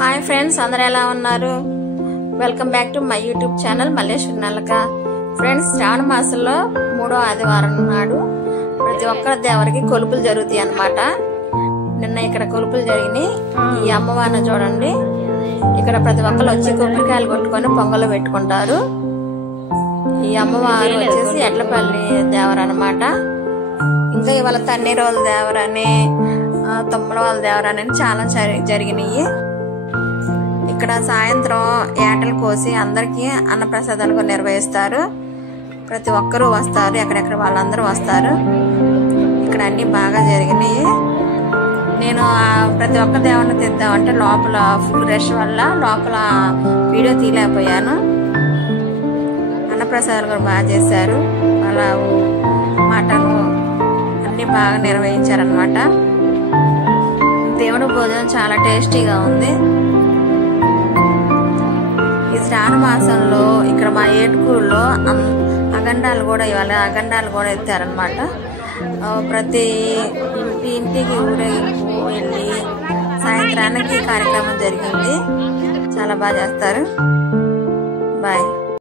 Hi friends, అందరూ ఎలా ఉన్నారు? Welcome back to my YouTube channel Malleswari నలక. ఫ్రెండ్స్, శ్రావణ మాసంలో 3వ ఆదివారం నాడు ప్రతి ఒక్కరి దేవరికి కొలుపులు జరుగుతాయి అన్నమాట. నిన్న ఇక్కడ కొలుపులు జరిగినాయి. ఈ అమ్మవారిని చూడండి, ఇక్కడ ప్రతి ఒక్కరు వచ్చి కొబ్బరికాయలు కొట్టుకొని పొంగలు పెట్టుకుంటారు. ఈ అమ్మవారు వచ్చేసి ఎడ్లపల్లి దేవర అన్నమాట. ఇంకా ఇవాళ తన్నీరోల దేవరని, తొమ్మలవాళ్ళ దేవరని చాలా జరిగినాయి. ఇక్కడ సాయంత్రం ఏటలు కోసి అందరికి అన్నప్రసాదాలు నిర్వహిస్తారు. ప్రతి ఒక్కరూ వస్తారు, ఎక్కడెక్కడ వాళ్ళందరూ వస్తారు. ఇక్కడ అన్ని బాగా జరిగినాయి. నేను ప్రతి ఒక్క దేవుడిని తెద్దామంటే లోపల ఫుల్ రష్ వల్ల లోపల వీడియో తీయలేకపోయాను. అన్నప్రసాదాలు కూడా బాగా చేశారు. పలావు, మటన్ అన్ని బాగా నిర్వహించారనమాట. దేవుడి భోజనం చాలా టేస్టీగా ఉంది. ఈ శ్రావణ మాసంలో ఇక్కడ మా ఏటుకూరులో అగండాలు కూడా ఎత్తారనమాట. ప్రతి ఇంటికి ఊరేగింపు వెళ్ళి సాయంత్రానికి కార్యక్రమం జరిగింది. చాలా బాగా చేస్తారు. బాయ్.